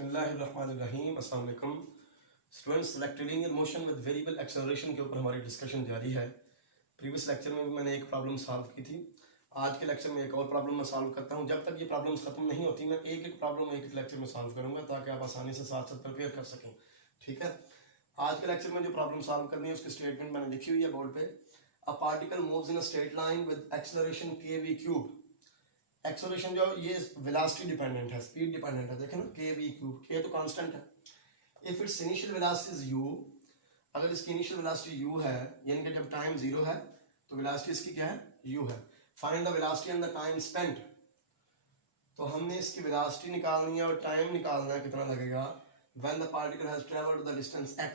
बिस्मिल्लाहिर्रहमानिर्रहीम। अस्सलाम वालेकुम students. Rectilinear motion with variable acceleration के ऊपर हमारी डिस्कशन जारी है। प्रीवियस लेक्चर में भी मैंने एक प्रॉब्लम सॉल्व की थी। आज के लेक्चर में एक और प्रॉब्लम मैं सॉल्व करता हूं। जब तक ये प्रॉब्लम्स खत्म नहीं होती मैं एक एक प्रॉब्लम एक लेक्चर में सॉल्व करूंगा ताकि आप आसानी से साथ साथ प्रिपेयर कर सकें। ठीक है, आज के लेक्चर में जो प्रॉब्लम सॉल्व करनी है उसकी स्टेटमेंट मैंने लिखी हुई है बोर्ड पे। A particle moves in a straight line with acceleration kv cube. Acceleration जो ये वेलोसिटी डिपेंडेंट है, स्पीड डिपेंडेंट है। देखें ना, kv क्यूब, k तो कांस्टेंट है। If it's initial velocity is u, अगर इसकी इनिशियल वेलोसिटी u है, यानी कि जब टाइम 0 है तो वेलोसिटी इसकी क्या है, u है। Find the velocity and the time spent. तो हमने इसकी वेलोसिटी निकालनी है और टाइम निकालना है कितना लगेगा। When the particle has travelled the distance x,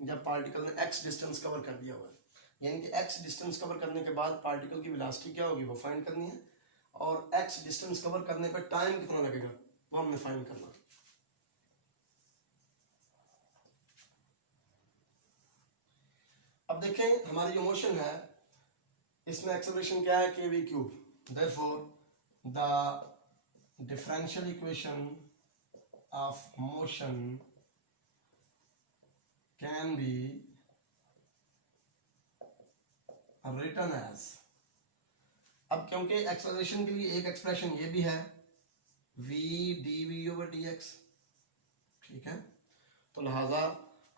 जब पार्टिकल ने x डिस्टेंस कवर कर दिया हुआ है, यानी कि x डिस्टेंस कवर करने के बाद पार्टिकल की वेलोसिटी क्या होगी वो फाइंड करनी है, और x डिस्टेंस कवर करने पर टाइम कितना लगेगा वो हमने फाइंड करना। अब देखें हमारी जो मोशन है इसमें एक्सेलरेशन क्या है, kv cube. Therefore the differential equation of motion can be written as. अब क्योंकि एक्सेलरेशन के लिए एक एक्सप्रेशन ये भी है v dv/dx, ठीक है, तो लिहाजा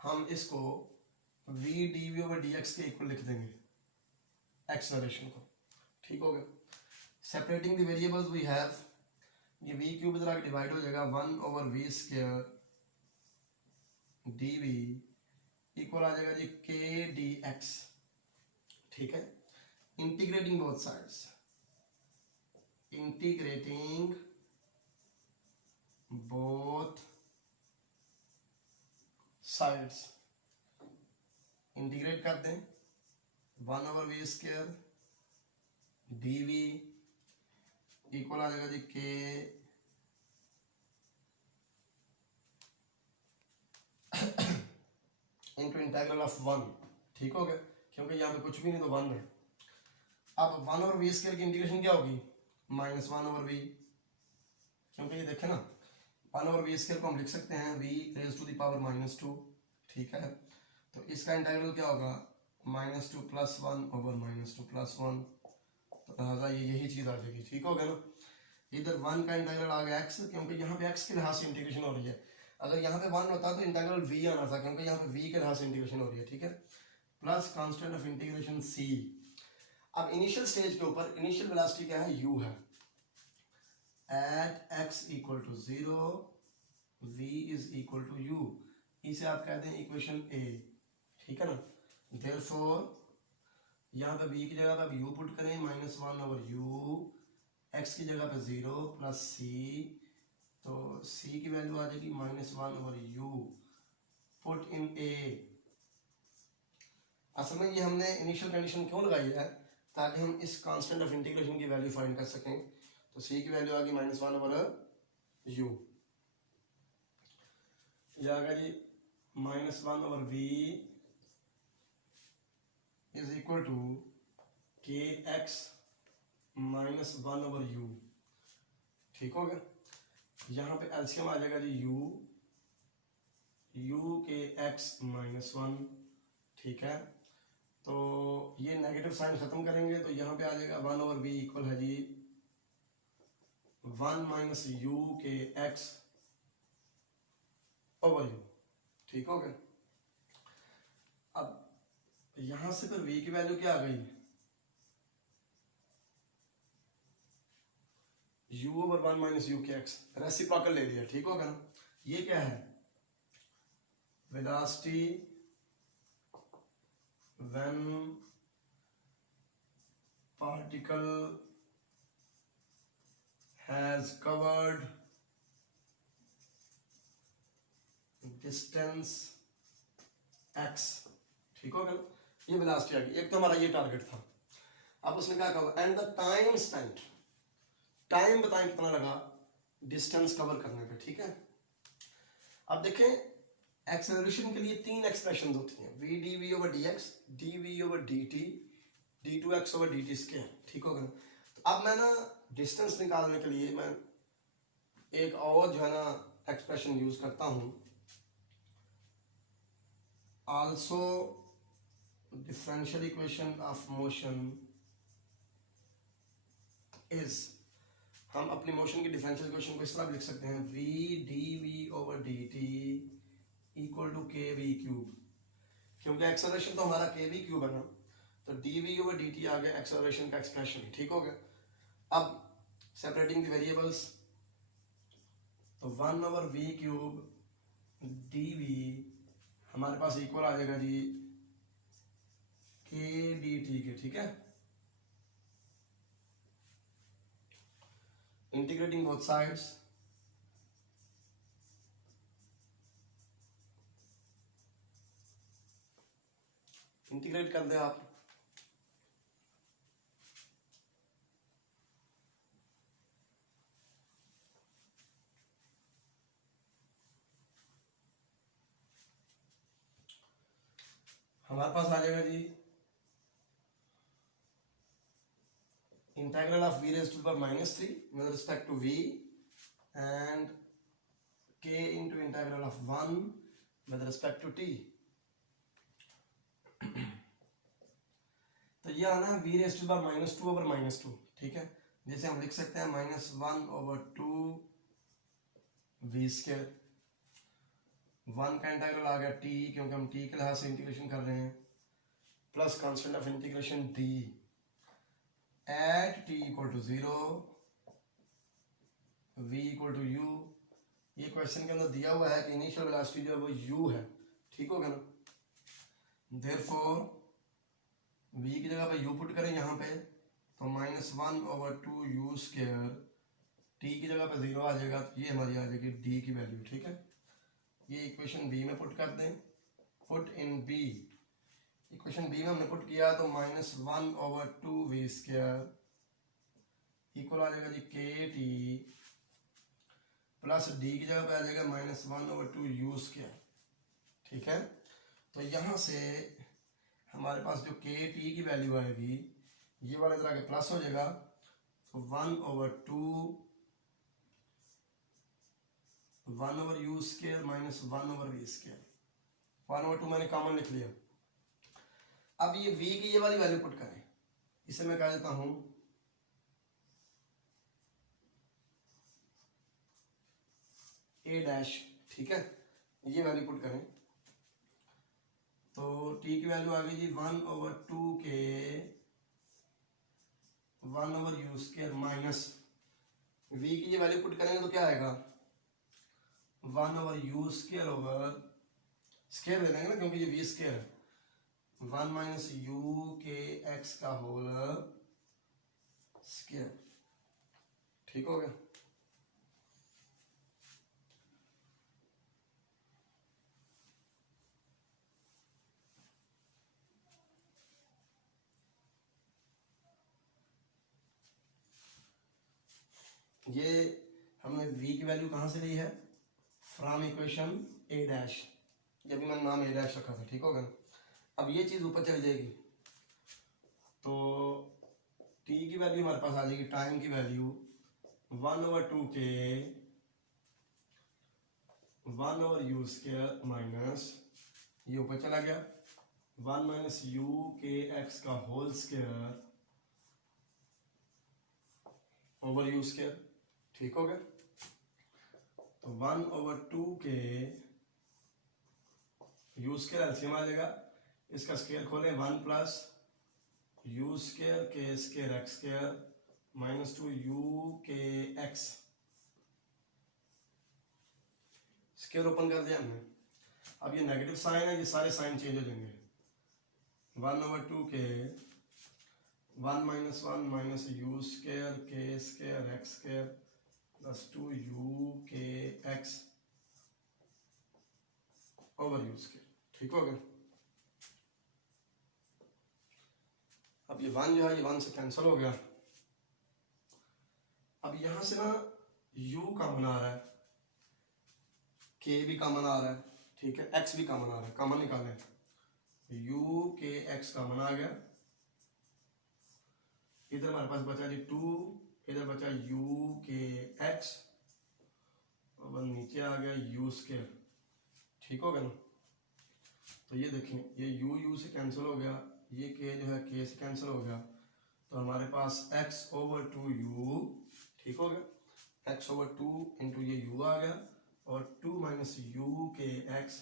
हम इसको v dv/dx के इक्वल लिख देंगे एक्सेलरेशन को। ठीक हो गया। Separating the variables we have, ये v क्यूब इधर आके डिवाइड हो जाएगा 1/v² dv इक्वल आ जाएगा जी k dx। ठीक है, integrating both sides, integrating both sides, integrate कर दें 1/v² dv इक्वल आ जाएगा जी k इंटू इंटीग्रल ऑफ 1। ठीक हो गया, क्योंकि यहाँ पे कुछ भी नहीं तो 1 है। अब 1/v² की इंटीग्रेशन क्या होगी, -1/v, क्योंकि ये देखें ना 1/v² को हम लिख सकते हैं v⁻²। ठीक है, तो इसका इंटीग्रल क्या होगा, -2 + 1/-2 + 1, तो लिहाजा ये यही चीज आ जाएगी। ठीक हो गया ना। इधर 1 का इंटीग्रल आ गया x, क्योंकि यहाँ पे x के लिहाज से इंटीग्रेशन हो रही है। अगर यहाँ पे 1 होता तो इंटीग्रल v आना था, क्योंकि यहाँ पे v के लिहाज से इंटीग्रेशन हो रही है। ठीक है, plus constant of integration c। अब इनिशियल स्टेज के ऊपर इनिशियल वेलोसिटी क्या है, u है। एट x = 0 v = u, इसे आप कहते हैं इक्वेशन a। ठीक है ना। देयरफॉर यहाँ पे v की जगह पे आप u पुट करें, -1/u, x की जगह पे 0 + c, तो c की वैल्यू आ जाएगी -1/u, पुट इन a। असल में ये हमने इनिशियल कंडीशन क्यों लगाई है, ताकि हम इस कांस्टेंट ऑफ इंटीग्रेशन की वैल्यू फाइंड कर सकें। तो c की वैल्यू आ गई -1/u, ये आ गया जी -1/v = kx -1/u। ठीक हो गया। यहाँ पे एलसीएम आ जाएगा जी u के x -1। ठीक है, तो ये नेगेटिव साइन खत्म करेंगे तो यहाँ पे आ जाएगा 1/v इक्वल है जी 1 - u के x ओवर u। ठीक हो गया। अब यहां से फिर v की वैल्यू क्या आ गई, u/1 - u के x, रेसिप्रोकल ले लिया। ठीक होगा ना। ये क्या है, velocity when particle has covered distance x। ठीक होगा ना, ये वेलोसिटी आ गई। एक तो हमारा ये टारगेट था। अब उसने क्या कहा, and the time spent, time बताएं कितना लगा डिस्टेंस कवर करने पे। ठीक है, अब देखें एक्सेलरेशन के लिए 3 एक्सप्रेशन होती हैं, v dv/dx, dv/dt, d2x/dt²। ठीक होगा ना। तो अब मैं ना डिस्टेंस निकालने के लिए मैं एक और जो है ना एक्सप्रेशन यूज करता हूं, also differential equation of motion is, हम अपनी मोशन की डिफरेंशियल इक्वेशन को इस तरह लिख सकते हैं, v dv/dt equal to kv³, क्योंकि एक्सेलरेशन तो हमारा kv³ है ना, तो dv/dt आ गया एक्सेलरेशन का एक्सप्रेशन, ठीक हो गया। अब सेपरेटिंग द वेरिएबल्स, तो 1/v³ dv हमारे पास इक्वल आ जाएगा जी kdt के, ठीक है। इंटीग्रेटिंग बोथ साइड्स, इंटीग्रेट कर दे आप, हमारे पास आ जाएगा जी integral of v raised to the power -3 with respect to v and k into integral of 1 with respect to t। तो ये आना v raised to the power -2/-2, ठीक है। जैसे हम लिख सकते हैं -1/2 v स्क्वायर, 1 का इंटीग्रल आ गया t, क्योंकि हम t के लिहाज से इंटीग्रेशन कर रहे हैं, plus constant of integration d at t equal to 0, v equal to u। ये क्वेश्चन के अंदर दिया हुआ है कि इनिशियल वेलोसिटी जो है वो u है, ठीक होगा ना। देयरफॉर v की जगह पे u पुट करें यहाँ पे, तो -1/2 u स्क्वायर, t की जगह पे 0 आ जाएगा, तो ये हमारी आ जाएगी d की वैल्यू, ठीक है। ये इक्वेशन b में पुट कर दें, put in b, equation B में हमने पुट किया तो -1/2 v स्क्वायर इक्वल आ जाएगा जी kt, प्लस डी की जगह पे आ जाएगा -1/2 u स्क्वायर, ठीक है। तो यहां से हमारे पास जो kt की वैल्यू आएगी, ये वाला इधर आके प्लस हो जाएगा, तो 1/u square minus 1/v square, 1/2 मैंने कॉमन लिख लिया। अब ये v की ये वाली वैल्यू पुट करें, इसे मैं कह देता हूं a', ठीक है। ये वैल्यू पुट करें तो t की वैल्यू आ गई जी 1/2 के 1/u स्क्वायर माइनस v की ये वैल्यू पुट करेंगे तो क्या आएगा 1/u स्क्वायर ओवर स्क्वायर दे देंगे ना, क्योंकि ये v स्क्वायर है, 1 - u के x का होल स्क्वायर, ठीक हो गया। ये हमने v की वैल्यू कहां से ली है, फ्रॉम इक्वेशन a', जब भी मैंने नाम a' रखा था, ठीक होगा। अब ये चीज ऊपर चली जाएगी, तो t की वैल्यू हमारे पास आ जाएगी, टाइम की वैल्यू 1/2 के 1/u स्क्वायर माइनस, ये ऊपर चला गया 1 - u के x का whole square over u square, ठीक हो गया। तो 1/2 के u स्क्वायर एलसीएम आ जाएगा, इसका स्क्वायर खोलें 1 प्लस u स्क्वायर के स्क्वायर एक्स स्क्वायर -2u के x, स्क्वायर ओपन कर दिया हमने। अब ये नेगेटिव साइन है, ये सारे साइन चेंज हो जाएंगे, 1/2 के 1 - 1 - u स्क्वायर के square x square plus 2u के x ओवर u स्क्वायर, ठीक हो गया। अब ये 1 जो है ये 1 से कैंसिल हो गया। अब यहां से ना u कॉमन आ रहा है, k भी कॉमन आ रहा है, ठीक है, x भी कॉमन आ रहा है, कॉमन निकालें, u के x कॉमन आ गया, इधर हमारे पास बचा जी 2, इधर बचा u के x बाद नीचे आ गया यू स्क्वायर, ठीक हो गया ना। तो ये देखें, ये यू से कैंसिल हो गया, ये के जो है के से कैंसिल हो गया, तो हमारे पास x/2u, ठीक हो गया, x/2 इंटू ये u आ गया और 2 माइनस यू के x,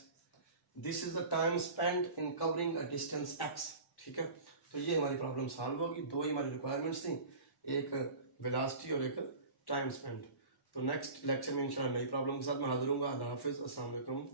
this is the time spent in covering a distance x, ठीक है। तो ये हमारी प्रॉब्लम सॉल्व होगी। दो ही हमारी रिक्वायरमेंट्स थी, एक वेलोसिटी और एक टाइम स्पेंड। तो नेक्स्ट लेक्चर में इंशाल्लाह नई प्रॉब्लम के साथ मैं हाजिर हूँगा। अल्लाह हाफिज़, अस्सलाम वालेकुम।